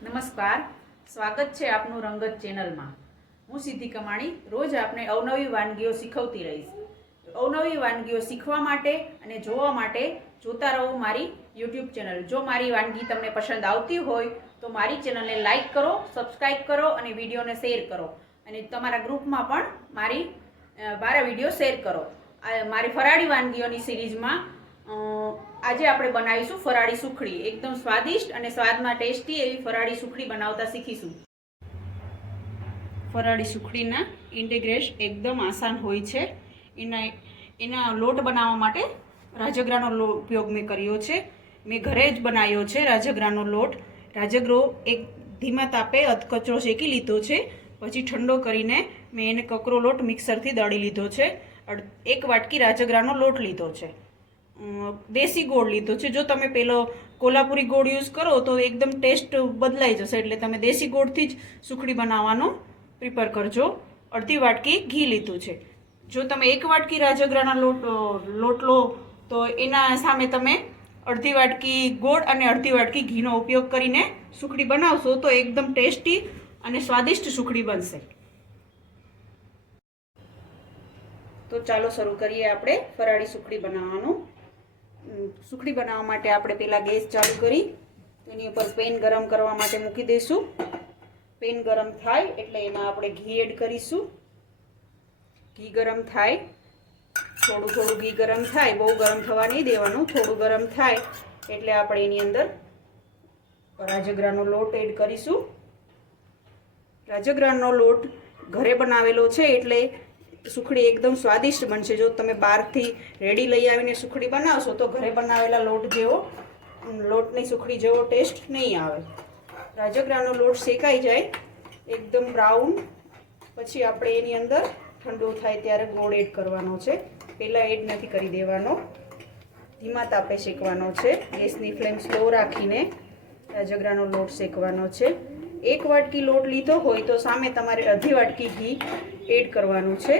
નમસ્કાર, સ્વાગત છે આપનું રંગત ચેનલમાં। હું સિદ્ધિ કમાણી રોજ આપને અવનવી વાનગીઓ શીખવતી રહીશ। અવનવી વાનગીઓ શીખવા માટે અને જોવા માટે જોતા રહો મારી યુટ્યુબ ચેનલ। જો મારી વાનગી તમને પસંદ આવતી હોય તો મારી ચેનલને લાઈક કરો, સબસ્ક્રાઈબ કરો અને વિડીયોને શેર કરો અને તમારા ગ્રુપમાં પણ મારા વિડીયો શેર કરો। મારી ફરાળી વાનગીઓની સિરીઝમાં આજે આપણે બનાવીશું ફરાળી સુખડી। એકદમ સ્વાદિષ્ટ અને સ્વાદમાં ટેસ્ટી એવી ફરાળી સુખડી બનાવતા શીખીશું। ફરાળી સુખડીના ઇન્ગ્રેડિયન્ટ્સ એકદમ આસાન હોય છે। એના લોટ બનાવવા માટે રાજગરાનો ઉપયોગ મેં કર્યો છે। મેં ઘરે જ બનાવ્યો છે રાજગરાનો લોટ। રાજગરો એક ધીમા તાપે અધકચરો શેકી લીધો છે, પછી ઠંડો કરીને મેં એને કકરો લોટ મિક્સરથી દળી લીધો છે। 1 વાટકી રાજગરાનો લોટ લીધો છે। દેશી ગોળ લીધો છે। જો તમે પેલો કોલ્હાપુરી ગોળ યુઝ કરો તો એકદમ ટેસ્ટ બદલાઈ જશે, એટલે તમે દેશી ગોળથી જ સુખડી બનાવવાનો પ્રિફર કરજો। અડધી વાટકી ઘી લીધું છે। જો તમે 1 વાટકી રાજગરાના લોટ લો તો એના સામે તમે અડધી વાટકી ગોળ અને અડધી વાટકી ઘીનો ઉપયોગ કરીને સુખડી બનાવશો તો એકદમ ટેસ્ટી અને સ્વાદિષ્ટ સુખડી બનશે। તો ચાલો શરૂ કરીએ આપણે ફરાળી સુખડી બનાવવાનું। સુખડી બનાવવા માટે આપણે પહેલાં ગેસ ચાલુ કરી તેની ઉપર પેન ગરમ કરવા માટે મૂકી દઈશું। પેન ગરમ થાય એટલે એમાં આપણે ઘી એડ કરીશું। ઘી ગરમ થાય, થોડું ઘી ગરમ થાય, બહુ ગરમ થવા નહીં દેવાનું, થોડું ગરમ થાય એટલે આપણે એની અંદર રાજગરાનો લોટ એડ કરીશું। રાજગરાનો લોટ ઘરે બનાવેલો છે એટલે સુખડી એકદમ સ્વાદિષ્ટ બનશે। જો તમે બહારથી રેડી લઈ આવીને સુખડી બનાવશો તો ઘરે બનાવેલા લોટની સુખડી જેવો ટેસ્ટ નહીં આવે। રાજગરાનો લોટ શેકાઈ જાય એકદમ બ્રાઉન પછી આપણે એની અંદર ઠંડો થાય ત્યારે ગોળ એડ કરવાનો છે। પહેલાં એડ નથી કરી દેવાનો, ધીમા તાપે શેકવાનો છે। ગેસની ફ્લેમ સ્લો રાખીને રાજગરાનો લોટ શેકવાનો છે। 1 વાટકી લોટ લીધો હોય તો સામે તમારે અડધી વાટકી ઘી એડ કરવાનું છે।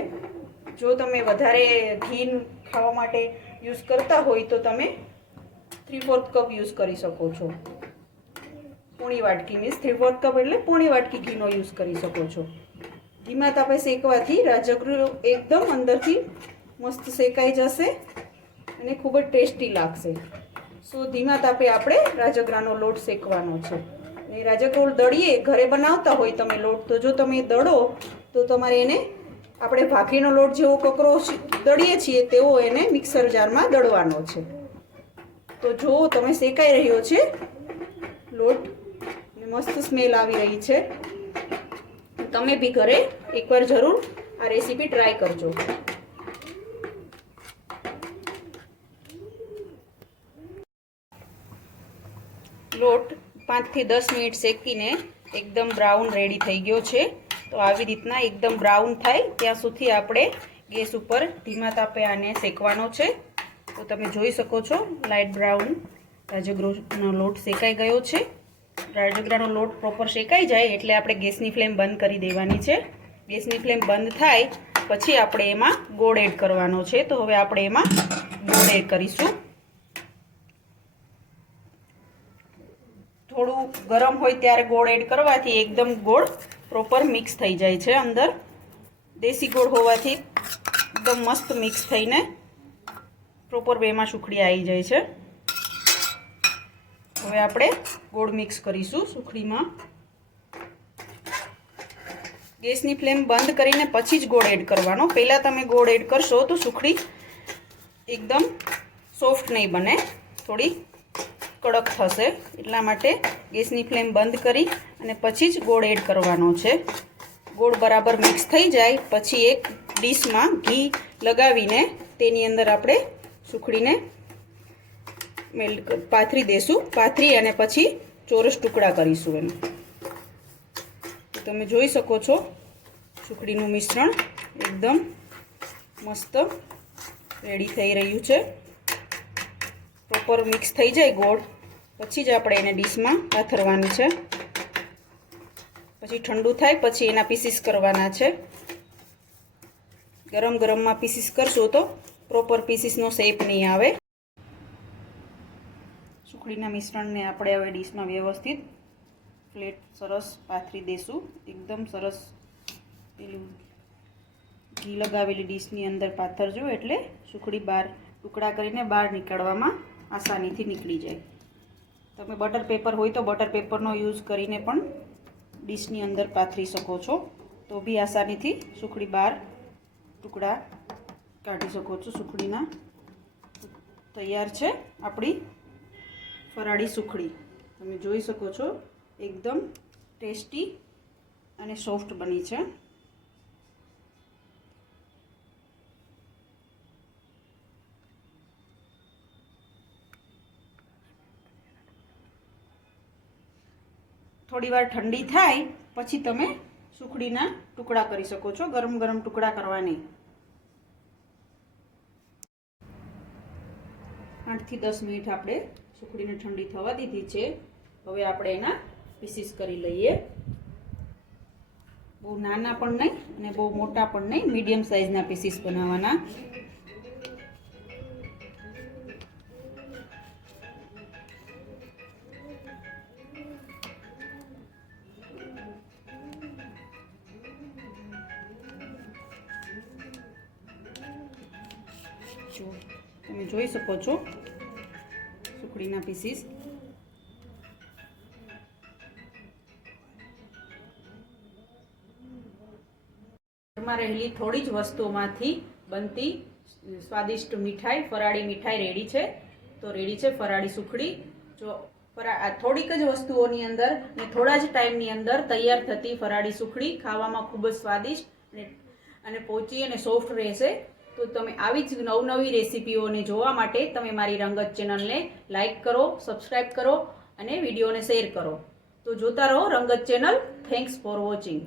જો તમે વધારે ઘી ખાવા માટે યુઝ કરતા હોય તો તમે 3/4 કપ યુઝ કરી શકો છો। પોણી વાટકી મીન્સ 3/4 કપ એટલે પોણી વાટકી ઘીનો યુઝ કરી શકો છો। ધીમા તાપે શેકવાથી રાજગરો એકદમ અંદરથી મસ્ત શેકાઈ જશે અને ખૂબ જ ટેસ્ટી લાગશે। સો ધીમા તાપે આપણે રાજગરાનો લોટ શેકવાનો છે। અને રાજગરો દળીએ ઘરે બનાવતા હોય તમે લોટ તો જો તમે દળો તો તમારે એને આપણે ભાખરીનો લોટ જેવો કકરો દળીએ છીએ તેવો એને મિક્સર જારમાં દળવાનો છે। તો જો તમે શેકાઈ રહ્યો છે લોટ, મસ્ત સ્મેલ આવી રહી છે। તમે બી ઘરે એકવાર જરૂર આ રેસીપી ટ્રાય કરજો। લોટ 5 થી 10 મિનિટ શેકીને એકદમ બ્રાઉન રેડી થઈ ગયો છે। તો આવી રીતના એકદમ બ્રાઉન થાય ત્યાં સુધી આપણે ગેસ ઉપર ધીમા તાપે આને શેકવાનો છે। તો તમે જોઈ શકો છો લાઇટ બ્રાઉન રાજગરાનો લોટ શેકાઈ ગયો છે। રાજગરાનો લોટ પ્રોપર શેકાઈ જાય એટલે આપણે ગેસની ફ્લેમ બંધ કરી દેવાની છે। ગેસની ફ્લેમ બંધ થાય પછી આપણે એમાં ગોળ એડ કરવાનો છે। તો હવે આપણે એમાં ગોળ એડ કરીશું। થોડું ગરમ હોય ત્યારે ગોળ એડ કરવાથી એકદમ ગોળ પ્રોપર મિક્સ થઈ જાય છે। અંદર દેશી ગોળ હોવાથી એકદમ મસ્ત મિક્સ થઈને પ્રોપર વેમાં સુખડી આવી જાય છે। હવે આપણે ગોળ મિક્સ કરીશું સુખડીમાં। ગેસની ફ્લેમ બંધ કરીને પછી જ ગોળ એડ કરવાનો। પહેલાં તમે ગોળ એડ કરશો તો સુખડી એકદમ સોફ્ટ નહીં બને, થોડી કડક થશે। એટલા માટે ગેસની ફ્લેમ બંધ કરી અને પછી જ ગોળ એડ કરવાનો છે। ગોળ બરાબર મિક્સ થઈ જાય પછી એક ડીશમાં ઘી લગાવીને તેની અંદર આપણે સુખડીને પાથરી દેશું। પાથરી અને પછી ચોરસ ટુકડા કરીશું એમ। તમે જોઈ શકો છો સુખડીનું મિશ્રણ એકદમ મસ્ત રેડી થઈ રહ્યું છે। પ્રોપર મિક્સ થઈ જાય ગોળ પછી જ આપણે એને ડીશમાં પાથરવાની છે। પછી ઠંડુ થાય પછી એના પીસીસ કરવાના છે। ગરમ ગરમમાં પીસીસ કરશો તો પ્રોપર પીસીસનો શેપ નહીં આવે। સુખડીના મિશ્રણને આપણે હવે ડીશમાં વ્યવસ્થિત ફ્લેટ સરસ પાથરી દેશું. એકદમ સરસ પેલું ઘી લગાવેલી ડીશની અંદર પાથરજો એટલે સુખડી બહાર ટુકડા કરીને બહાર નીકળવામાં આસાનીથી નીકળી જાય. તમે બટર પેપર હોય તો બટર પેપરનો યુઝ કરીને પણ ડીશની અંદર પાથરી શકો છો, તો બી આસાનીથી સુખડી બહાર ટુકડા કાઢી શકો છો. સુખડીના તૈયાર છે આપણી ફરાળી સુખડી. તમે જોઈ શકો છો એકદમ ટેસ્ટી અને સોફ્ટ બની છે. થોડી વાર ઠંડી થાય પછી તમે સુખડીના ટુકડા કરી શકો છો. ગરમ ગરમ ટુકડા કરવા નહીં. 8 થી 10 મિનિટ આપણે સુખડીને ઠંડી થવા દીધી છે. હવે આપણે એના પીસીસ કરી લઈએ. બહુ નાના પણ નહીં અને બહુ મોટા પણ નહીં, મીડિયમ સાઇઝના પીસીસ બનાવવાના. તમે જોઈ શકો છો સુખડીના પીસીસ. ઘરમાં રહેલી થોડી જ વસ્તુઓમાંથી બનતી સ્વાદિષ્ટ મીઠાઈ, ફરાળી મીઠાઈ રેડી છે. તો રેડી છે ફરાળી સુખડી. જો આ થોડીક જ વસ્તુઓની અંદર ને થોડા જ ટાઈમની અંદર તૈયાર થતી ફરાળી સુખડી ખાવામાં ખૂબ જ સ્વાદિષ્ટ અને પોચી અને સોફ્ટ રહેશે. તો તમે આવી જ નવનવી રેસીપીઓને જોવા માટે તમે મારી રંગત ચેનલને લાઈક કરો, સબસ્ક્રાઈબ કરો અને વિડીયોને શેર કરો. તો જોતા રહો રંગત ચેનલ. Thanks for watching.